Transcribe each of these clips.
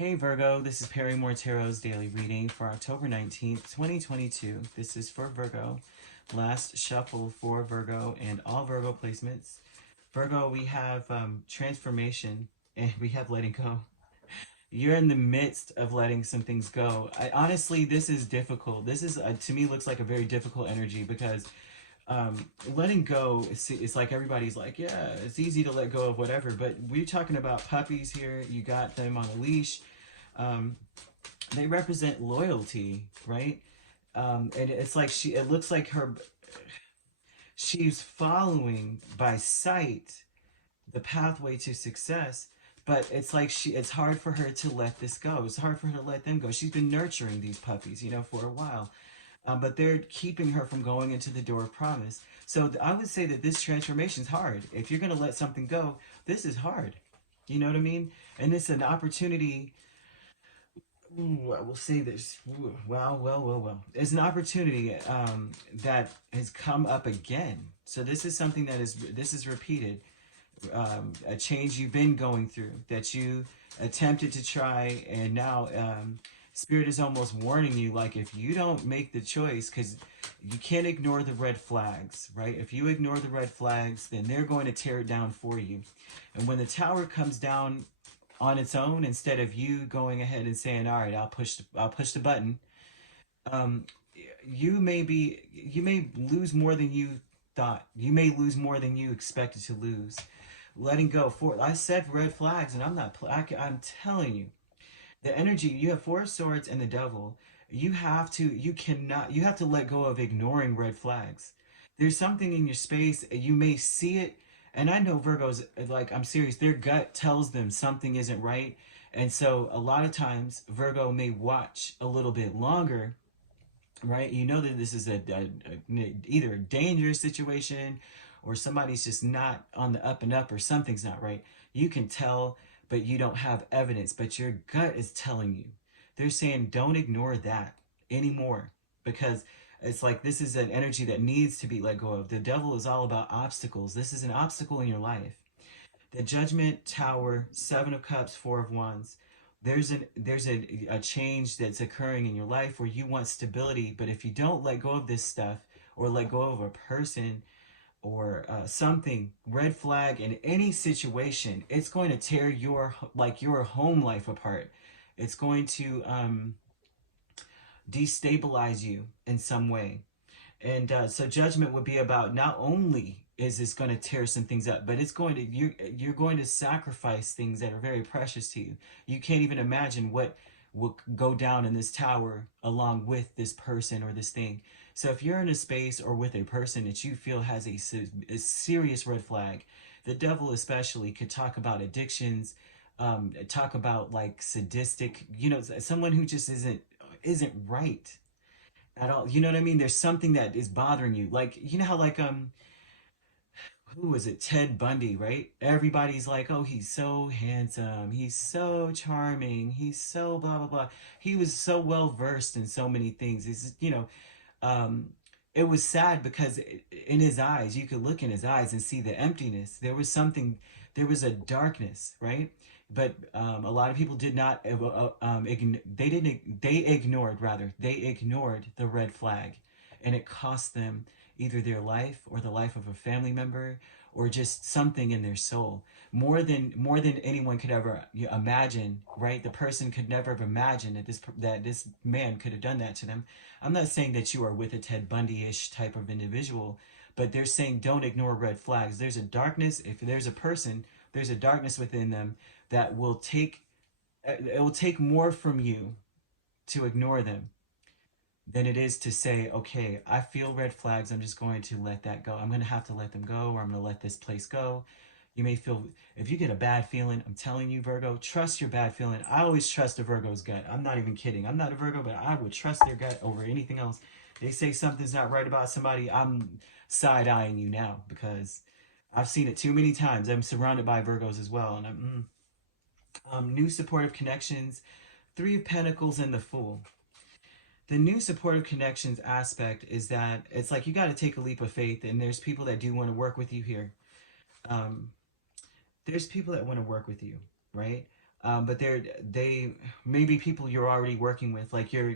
Hey Virgo, this is Perrymoretarot's daily reading for October 19th, 2022. This is for Virgo. Last shuffle for Virgo and all Virgo placements. Virgo, we have transformation and we have letting go. You're in the midst of letting some things go. Honestly, this is difficult. This is, to me, looks like a very difficult energy because letting go, it's like everybody's like, yeah, it's easy to let go of whatever. But we're talking about puppies here. You got them on a leash. Um, they represent loyalty, right? And it's like it looks like she's following by sight the pathway to success, but it's like it's hard for her to let this go. It's hard for her to let them go. She's been nurturing these puppies, for a while. But they're keeping her from going into the door of promise. So I would say that this transformation is hard. If you're going to let something go, this is hard. You know what I mean? And it's an opportunity. Ooh, I will say this. Ooh, well. It's an opportunity that has come up again. So this is something this is repeated. A change you've been going through that you attempted to try, and now Spirit is almost warning you, like, if you don't make the choice, because you can't ignore the red flags, right? If you ignore the red flags, then they're going to tear it down for you. And when the tower comes down on its own, instead of you going ahead and saying, all right, I'll push the button, um, you may lose more than you thought. You may lose more than you expected to lose. Letting go. I said red flags, and I'm telling you, the energy, you have Four of Swords and the Devil. You have to let go of ignoring red flags. There's something in your space, you may see it, and I know Virgos, like, I'm serious, their gut tells them something isn't right. And so a lot of times Virgo may watch a little bit longer, right? You know that this is either a dangerous situation or somebody's just not on the up and up, or something's not right. You can tell, but you don't have evidence, but your gut is telling you. They're saying don't ignore that anymore, because it's like this is an energy that needs to be let go of. The Devil is all about obstacles. This is an obstacle in your life. The Judgment, Tower, Seven of Cups, Four of Wands. There's a change that's occurring in your life where you want stability, but if you don't let go of this stuff, or let go of a person, or something, red flag in any situation, it's going to tear your home life apart. It's going to destabilize you in some way. And so Judgment would be about, not only is this going to tear some things up, but you're going to sacrifice things that are very precious to you. You can't even imagine what will go down in this tower along with this person or this thing. So if you're in a space or with a person that you feel has a serious red flag, the Devil especially could talk about addictions, talk about like sadistic, someone who just isn't right at all. You know what I mean? There's something that is bothering you. Like, you know how, like, who was it? Ted Bundy, right? Everybody's like, oh, he's so handsome. He's so charming. He's so blah, blah, blah. He was so well versed in so many things. Um, it was sad because in his eyes, you could look in his eyes and see the emptiness. There was a darkness, right? But a lot of people did not, they ignored the red flag, and it cost them either their life or the life of a family member, or just something in their soul, more than anyone could ever imagine, right? The person could never have imagined that this man could have done that to them. I'm not saying that you are with a Ted Bundy-ish type of individual, but they're saying don't ignore red flags. There's a darkness. If there's a person, there's a darkness within them that it will take more from you to ignore them than it is to say, okay, I feel red flags, I'm just going to let that go. I'm going to have to let them go, or I'm going to let this place go. You may feel, if you get a bad feeling, I'm telling you, Virgo, trust your bad feeling. I always trust a Virgo's gut. I'm not even kidding. I'm not a Virgo, but I would trust their gut over anything else. They say something's not right about somebody, I'm side-eyeing you now, because I've seen it too many times. I'm surrounded by Virgos as well, and new supportive connections, Three of Pentacles and the Fool. The new supportive connections aspect is that it's like you got to take a leap of faith, and there's people that do want to work with you here. There's people that want to work with you, right? But they maybe people you're already working with, like your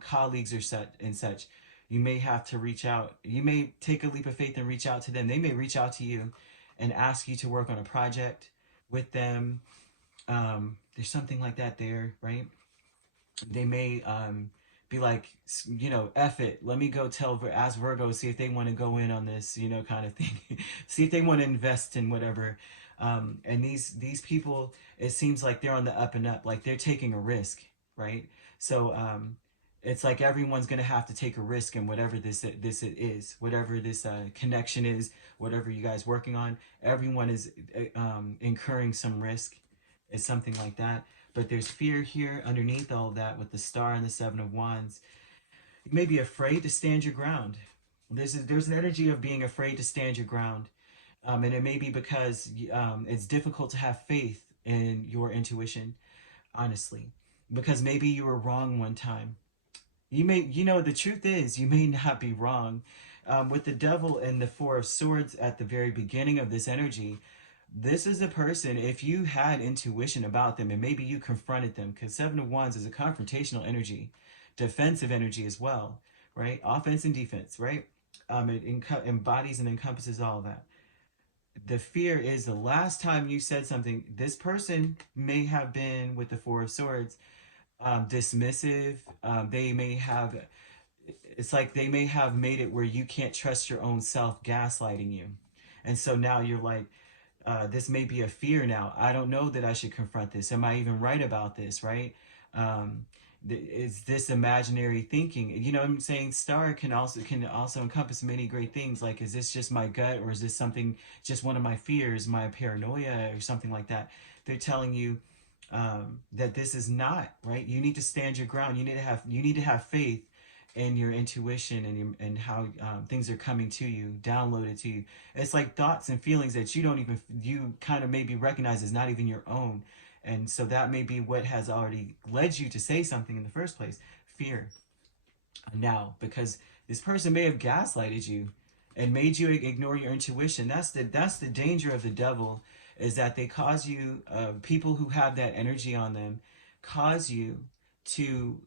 colleagues or set and such. You may have to reach out. You may take a leap of faith and reach out to them. They may reach out to you and ask you to work on a project with them. There's something like that there, right? They may be like, you know, F it. Let me go ask Virgo, see if they want to go in on this, you know, kind of thing. See if they want to invest in whatever. And these people, it seems like they're on the up and up, like they're taking a risk, right? So it's like everyone's gonna have to take a risk in whatever this it is, whatever this connection is, whatever you guys working on. Everyone is incurring some risk. It's something like that. But there's fear here underneath all of that with the star and the seven of wands. You may be afraid to stand your ground. There's an energy of being afraid to stand your ground. And it may be because it's difficult to have faith in your intuition, honestly, because maybe you were wrong one time. You know, the truth is, you may not be wrong. With the devil and the four of swords at the very beginning of this energy, this is a person, if you had intuition about them and maybe you confronted them, because seven of wands is a confrontational energy, defensive energy as well, right? Offense and defense, right? It embodies and encompasses all of that. The fear is the last time you said something, this person may have been, with the four of swords, dismissive. They may have, it's like they may have made it where you can't trust your own self, gaslighting you. And so now you're like, this may be a fear now. I don't know that I should confront this. Am I even right about this, right? Um, is this imaginary thinking? You know what I'm saying? Star can also encompass many great things. Like, is this just my gut, or is this something, just one of my fears, my paranoia, or something like that? They're telling you that this is not right. You need to stand your ground. You need to have faith in your intuition and how things are coming to you, downloaded to you. It's like thoughts and feelings that you kind of maybe recognize as not even your own. And so that may be what has already led you to say something in the first place. Fear. Now, because this person may have gaslighted you and made you ignore your intuition. That's the danger of the devil, is that they cause you, people who have that energy on them, cause you to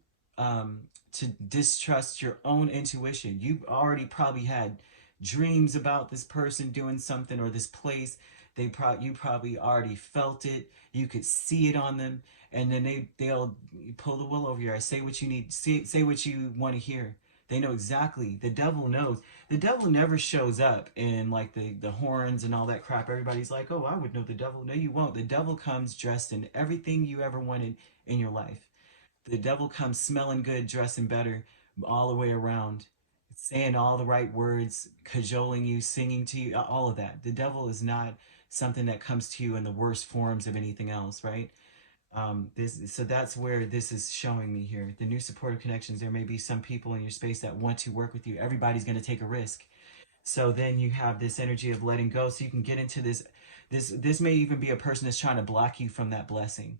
to distrust your own intuition. You've already probably had dreams about this person doing something or this place. You probably already felt it. You could see it on them, and then they'll pull the wool over your eyes. Say what you need. Say what you want to hear. They know exactly. The devil knows. The devil never shows up in like the horns and all that crap. Everybody's like, oh, I would know the devil. No, you won't. The devil comes dressed in everything you ever wanted in your life. The devil comes smelling good, dressing better, all the way around, saying all the right words, cajoling you, singing to you, all of that. The devil is not something that comes to you in the worst forms of anything else, right? So that's where this is showing me here. The new supportive connections. There may be some people in your space that want to work with you. Everybody's going to take a risk. So then you have this energy of letting go. So you can get into this. This may even be a person that's trying to block you from that blessing.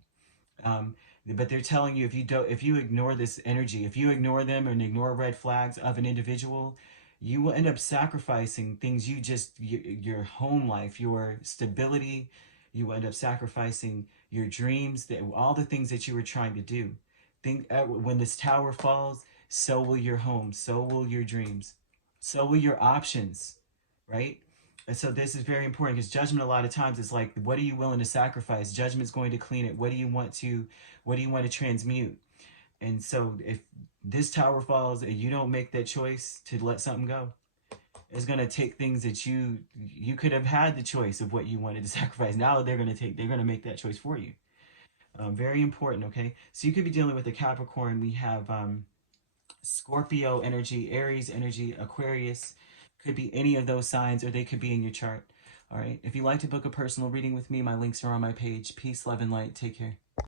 Um, but they're telling you, if you ignore this energy, if you ignore them and ignore red flags of an individual, you will end up sacrificing things your home life, your stability. You will end up sacrificing your dreams, all the things that you were trying to do. When this tower falls, so will your home, so will your dreams, so will your options, right? And so this is very important, because judgment a lot of times is like, what are you willing to sacrifice? Judgment's going to clean it. What do you want to transmute? And so if this tower falls and you don't make that choice to let something go, it's going to take things that you could have had the choice of what you wanted to sacrifice. Now they're going to make that choice for you. Very important, okay? So you could be dealing with a Capricorn. We have Scorpio energy, Aries energy, Aquarius. Could be any of those signs, or they could be in your chart. All right. If you'd like to book a personal reading with me, my links are on my page. Peace, love, and light. Take care.